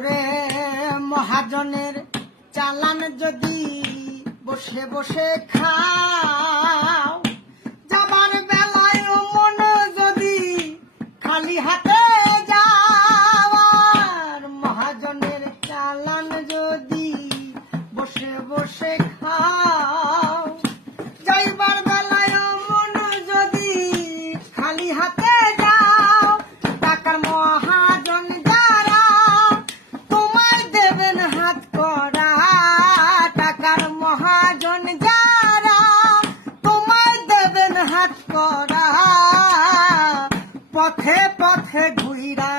ওরে মহাজনের চালান যদি বসে বসে খাও, যাবার বেলায় মন যদি খালি হাতে যাওয়ার, মহাজনের চালান যদি বসে বসে খাও, যাইবার বেলায় মন যদি খালি হাতে যাও, টাকার মহাজন যারা তোমায় দেবেন হাত করা, টাকার মহাজন যারা তোমায় দেবেন হাত করা, পথে পথে ঘুইরা